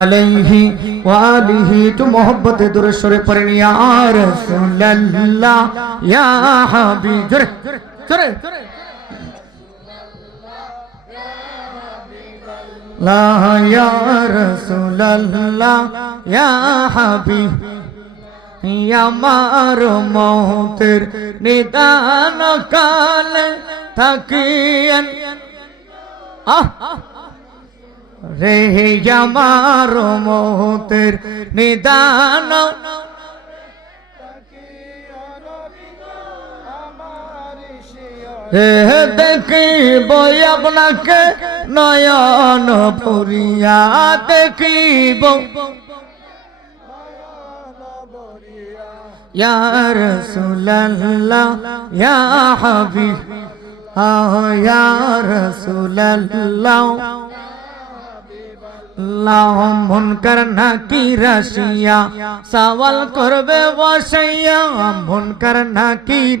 আলাইহি ওয়া আলিহি তু মোহব্বতে দুরূদ শরীফ পড়েন ইয়া রাসূলুল্লাহ ইয়া হাবিব জোরে জোরে লা ইয়া রাসূলুল্লাহ ইয়া হাবিব আমার মৌতের নিদান কালে থাকিয়েন রে আমার মৌতের নিদান দেখিব আপনাকে নয়ন পুরিয়া দেখিব ইয়া রাসূলুল্লাহ ইয়া হাবিব ইয়া রাসূলুল্লাহ মুনকার নাকির আসিয়া সওয়াল করবে বসাইয়া মুনকার নাকির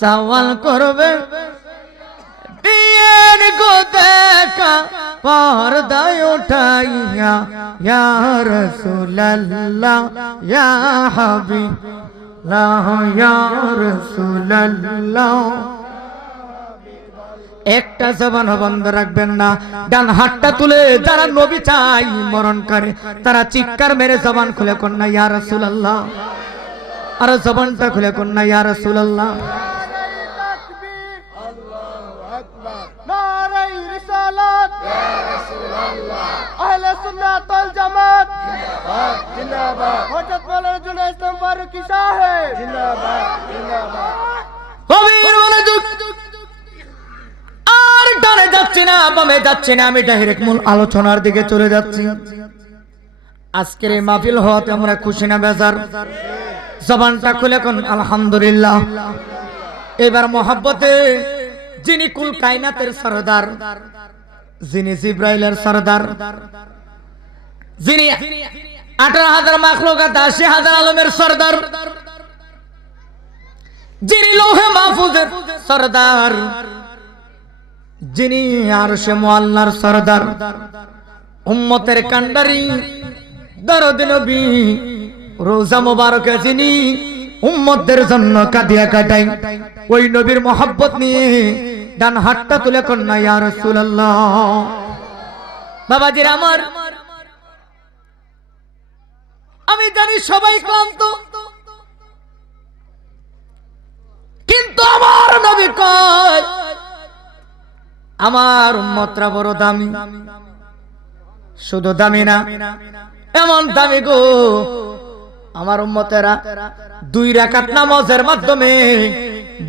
সওয়াল করবে দিয়েন গো দেখা পর্দায় উঠাইয়া ইয়া রাসূলুল্লাহ ইয়া হাবিব ইয়া রাসূলুল্লাহ। একটা জবান বন্ধ রাখবেন না, ডান হাতটা তুলে যারা নবী চাই মরণ করে তারা চিৎকার মেরে জবান খুলে কন্যা ইয়া রাসূলুল্লাহ, আর জবানটা খুলে কন্যা ইয়া রাসূলুল্লাহ। নারায়ে রিসালাত ইয়া রাসূলুল্লাহ, আহলে সুন্নাত ওয়াল জামাত জিন্দাবাদ জিন্দাবাদ, হযরত মাওলানা জুনায়েদ ইসলাম ফারুকী সাহেব জিন্দাবাদ জিন্দাবাদ। কবির মনোযোগ, আর ডানে যাচ্ছে না বামে যাচ্ছে না, আমি ডাইরেক্ট মূল আলোচনার দিকে চলে যাচ্ছি। আজকের এই মাহফিল হওয়াতে আমরা খুশি না বেজার? জবানটা খুলে কোন আলহামদুলিল্লাহ। এবার মহব্বতে যিনি কুল কায়নাতের সরদার, যিনি জিব্রাইলের সরদার, যিনি 18,000 মাখলুকাত 80,000 আলমের সরদার, যিনি লৌহে মাহফুজের সরদার, যিনি আরশে মুআল্লার সরদার, উম্মতের কান্ডারি দরদ নবী রোজা মোবারকে যিনি উম্মতদের জন্য কাঁদিয়া কাটাই, ওই নবীর মহব্বত নিয়ে ডান হাতটা তুলে কন্যা ইয়া রাসূলুল্লাহ। বাবাজির আমার, আমি জানি সবাই ক্লান্ত, কিন্তু আমার নবী কয় আমার উম্মতরা বড় দামি। শুধু দামি না, এমন দামি গো আমার উম্মতেরা 2 রাকাত নামাজের মাধ্যমে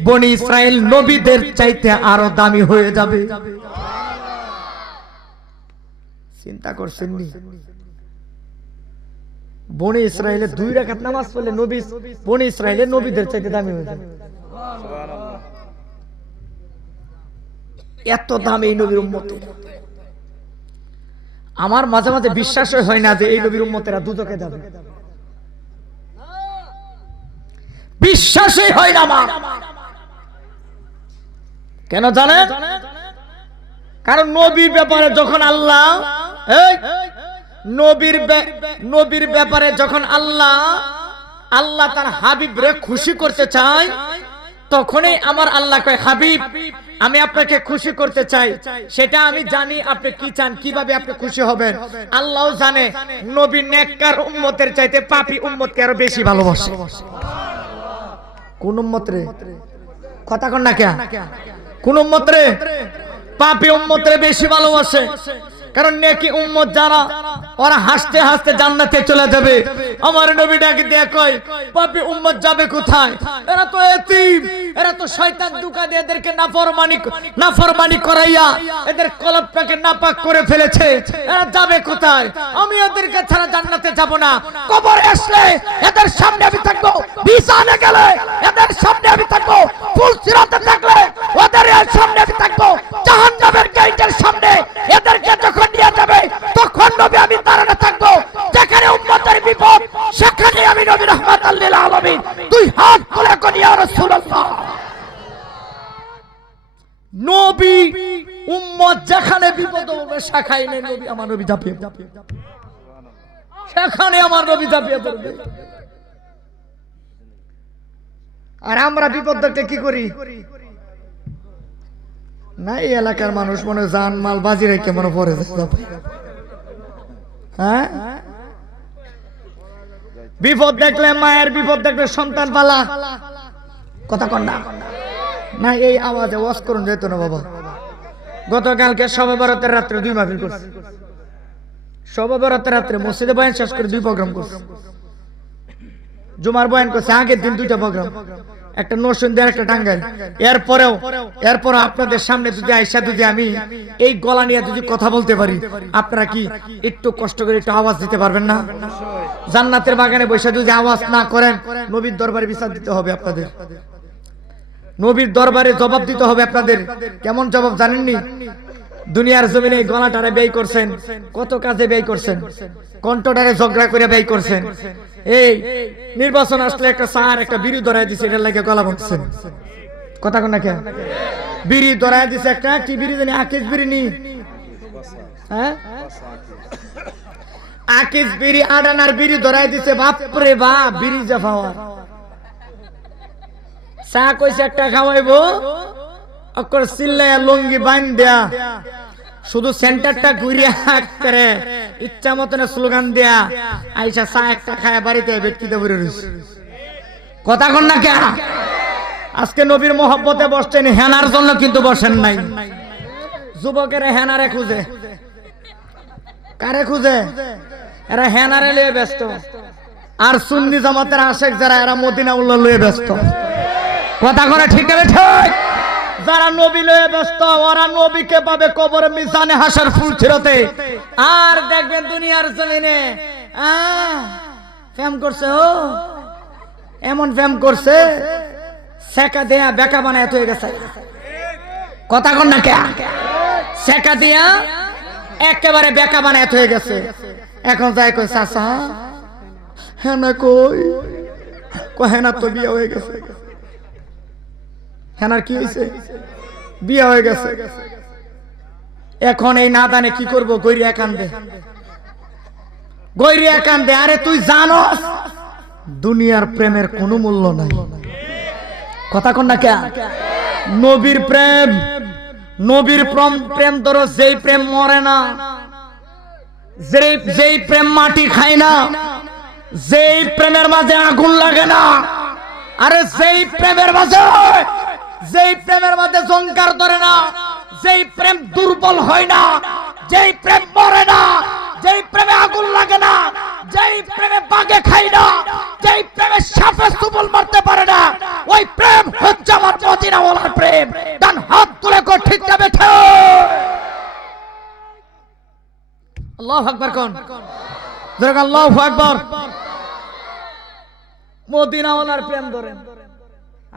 বনি ইসরাইল নবীদের চাইতে আরো দামি হয়ে যাবে। চিন্তা করছেন নি? বনি ইসরাইলে 2 রাকাত নামাজ পড়লে নবী বনি ইসরাইলের নবীদের চাইতে দামি হয়ে যাবে। এত দাম এই নবীর উম্মত। আমার মাঝে মাঝে বিশ্বাসই হয় না যে এই নবীর উম্মতেরা দুদকে যাবে, বিশ্বাসই হয় না আমার। কেন জানেন? কারণ নবীর ব্যাপারে যখন আল্লাহ নবীর ব্যাপারে যখন আল্লাহ তার হাবিবরে খুশি করতে চায়, তখনই আমার আল্লাহ কয় হাবিব আমি আপনাকে খুশি করতে চাই, সেটা আমি জানি আপনি কি চান, কিভাবে আপনি খুশি হবেন। আল্লাহও জানে নবী নেককার উম্মতের চাইতে পাপী উম্মতকে আরো বেশি ভালোবাসে। কোন উম্মত রে? কথা কন না কে? কোন উম্মত রে? পাপী উম্মতরে বেশি ভালোবাসে। কারণ নেকি উম্মত যারা, ওরা হাসতে হাসতে জান্নাতে চলে যাবে। আমার নবী ডাকে দিয়ে কয় পাপী উম্মত যাবে কোথায়? এরা তো এতিম, এরা তো শয়তান ধোঁকা দিয়ে এদেরকে নাফরমানি করাইয়া এদের কলবটাকে নাপাক করে ফেলেছে। এরা যাবে কোথায়? আমি এদেরকে ছাড়া জান্নাতে যাব না। কবরে আসলে এদের সামনে আমি থাকবো, বিছানে গেলে এদের সামনে আমি থাকবো, ফুলসিরাতে থাকলে ওদের সামনে আমি থাকবো, জাহান্নামের গেটের সামনে এদেরকে যখন নিয়ে যাবে তখন নবী আমি দাঁড়ানো থাকবো। যেখানে উম্মতের বিপদ সেখানে আমি নবী রাহমাতাল লিল আলামিন 2 হাত তুলে কই ইয়া রাসূলুল্লাহ। নবী উম্মত যেখানে বিপদ হবে সেখানে নবী আমার নবী ঝাঁপিয়ে সেখানে আমার নবী ঝাঁপিয়ে পড়বে। আর আমরা বিপদ দেখলে কি করি? না, এই এলাকার মানুষ মনে জান মাল বাজি রেখে মনে পড়ে হ্যাঁ। বিপদ দেখলে মায়ের বিপদ দেখলে সন্তান পালা কথা কন না না, এই আওয়াজে ওয়াজ করুন যেত না বাবা। গতকালকে শবে বরাতের রাত্রে 2 মাহফিল করছি। শবে বরাতের রাত্রে মসজিদে বয়ান শেষ করে 2 প্রোগ্রাম করছি। জুমার বয়ান করছে আগের দিন 2টা প্রোগ্রাম, একটা নরসিংদী আর একটা টাঙ্গাইল। এরপর আপনাদের সামনে যদি আইসা যদি আমি এই গলা নিয়ে যদি কথা বলতে পারি, আপনারা কি একটু কষ্ট করে একটু আওয়াজ দিতে পারবেন না? জান্নাতের বাগানে বসে যদি আওয়াজ না করেন, নবীর দরবারে বিচার দিতে হবে আপনাদের, নবীর দরবারে জবাব দিতে হবে আপনাদের। কেমন জবাব জানেননি? দুনিয়ার জমিনে এই গলাটারে ব্যয় করছেন, কত কাজে ব্যয় করছেন, কণ্ঠটারে ঝগড়া করে ব্যয় করছেন। এই নির্বাচন আসলে একটা সার একটা বিড়ি ধরায় দিছে, এটার লাগে গলা ভাঙছেন কথা কোন না? কেন বিড়ি ধরায় দিছে একটা, কি বিড়ি জানি, আকিস বিড়ি নি, হ্যাঁ আকিস বিড়ি, আডানার বিড়ি ধরায় দিছে। বাপরে বাপ, বিড়ি যা পাওয়া। চা কইছে একটা খাওয়াইবো, অকর চিল্লায়া লঙ্গি বাইন দেয়া, শুধু সেন্টারটা ঘুরিয়া করে ইচ্ছা মতন স্লোগান দেয়া আইসা চা একটা খায়া বাড়িতে বেটকিতে ভরে রইছে কথা কন না কে? আজকে নবীর মহব্বতে বসছেন, হেনার জন্য কিন্তু বসেন নাই। যুবকেরা হেনারে খুঁজে, কারে খুঁজে? এরা হেনারে লয়ে ব্যস্ত। আর সুন্নি জামাতের আশেক যারা, এরা মদিনা উল্লাহ লয়ে ব্যস্ত কথা কন ঠিক না? ঠিক। যারা নবী লয়ে ব্যস্ত, ওরা নবীকে পাবে কবরে মিজানে হাসর ফুলছিরতে। আর দেখবেন দুনিয়ার জমিনে ফেম করছে, ও এমন ফেম করছে, সেকা দেয়া বেকা বানায় হয়ে গেছে কথা কন না কে? সেকা দিয়া একেবারে বেকা বানায় হয়ে গেছে। এখন যাই কই চাচা হ্যাঁ না, কই হ্যাঁ না, তো বিয়ে হয়ে গেছে। হেনার কি হয়েছে? বিয়ে হয়ে গেছে। এখন এই নাদানে কি করবো? গৈরিয়া কান্দে, গৈরিয়া কান্দে। আরে তুই জানোস দুনিয়ার প্রেমের কোনো মূল্য নাই কথা কন না কে? নবীর প্রেম, নবীর প্রেম ধরো, যেই প্রেম মরে না, যেই প্রেম মাটি খায় না, যেই প্রেমের মাঝে আগুন লাগে না, আরে যেই প্রেমের মাঝে জঙ্কার ধরে না, যেই প্রেম দুর্বল হয় না, যেই প্রেম মরে না, যেই প্রেমে আগুন লাগে না, যেই প্রেমে বাগে খায় না, যেই প্রেমে সাপে সুবল মারতে পারে না, ওই প্রেম হচ্ছে আমার মদিনাওয়ালার প্রেম। ডান হাত তুলে কো ঠিক না বেঠে? আল্লাহু আকবার কোন? জোরে আল্লাহু আকবার। মদিনাওয়ালার প্রেম ধরেন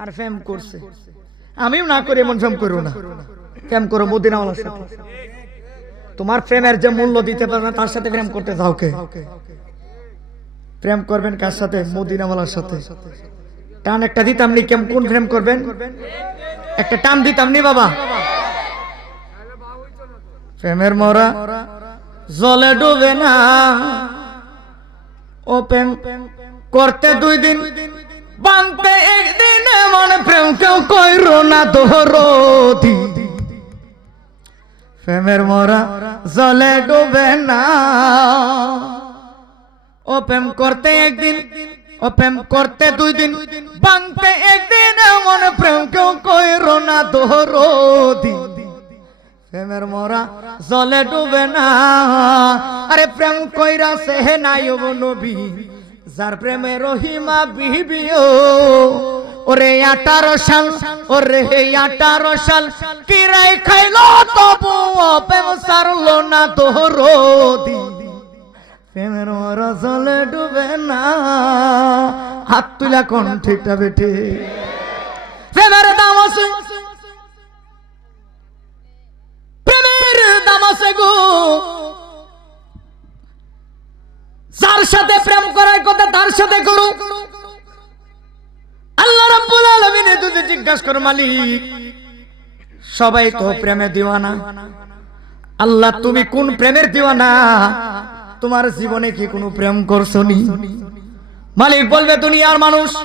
আর প্রেম করছে। আমিও না করি এমন প্রেম করো না, প্রেম করো মদিনাওয়ালার সাথে। তোমার প্রেমের যে মূল্য দিতে পারবে না, তার সাথে প্রেম করতে যাও কে? প্রেম করবেন কার সাথে? মদিনাওয়ালার সাথে। টান একটা দিতাম নি, কোন প্রেম করবেন? একটা টান দিতাম নি বাবা। প্রেমের মরা জলে ডুবে না, ও প্রেম করতে 2 দিন, বানতে 1 দিন, এমন প্রেম কেউ কইরো না দোহরতি। প্রেমের মরা জলে ডুবে না, ও প্রেম করতে 1 দিন, ও প্রেম করতে 2 দিন, বানতে 1 দিন, এমন প্রেম কেউ কইরো না দোহরতি। প্রেমের মরা জলে ডুবে না, আরে প্রেম কইরা সে নাই ও নবী, যার প্রেমে রহিমা বিবিও। ওরে 18 সাল, ওরে 18 সাল কিরাই খাইলো, তবু প্রেম সারলো না দোহরতি। প্রেমের মরা জলে ডুবে না, হাত তুলা কোন ঠিকটা বেঠে? প্রেমের দাম আছে, প্রেমের দাম আছে গো। যার সাথে প্রেম করার কথা তার সাথে করো। আল্লাহ রাব্বুল আলামিন যদি জিজ্ঞাসা করো, মালিক সবাই তো প্রেমে দিওয়ানা। আল্লাহ তুমি কোন প্রেমের দিওয়ানা? তোমার জীবনে কি কোনো প্রেম করছনি? মালিক বলবে দুনিয়ার মানুষ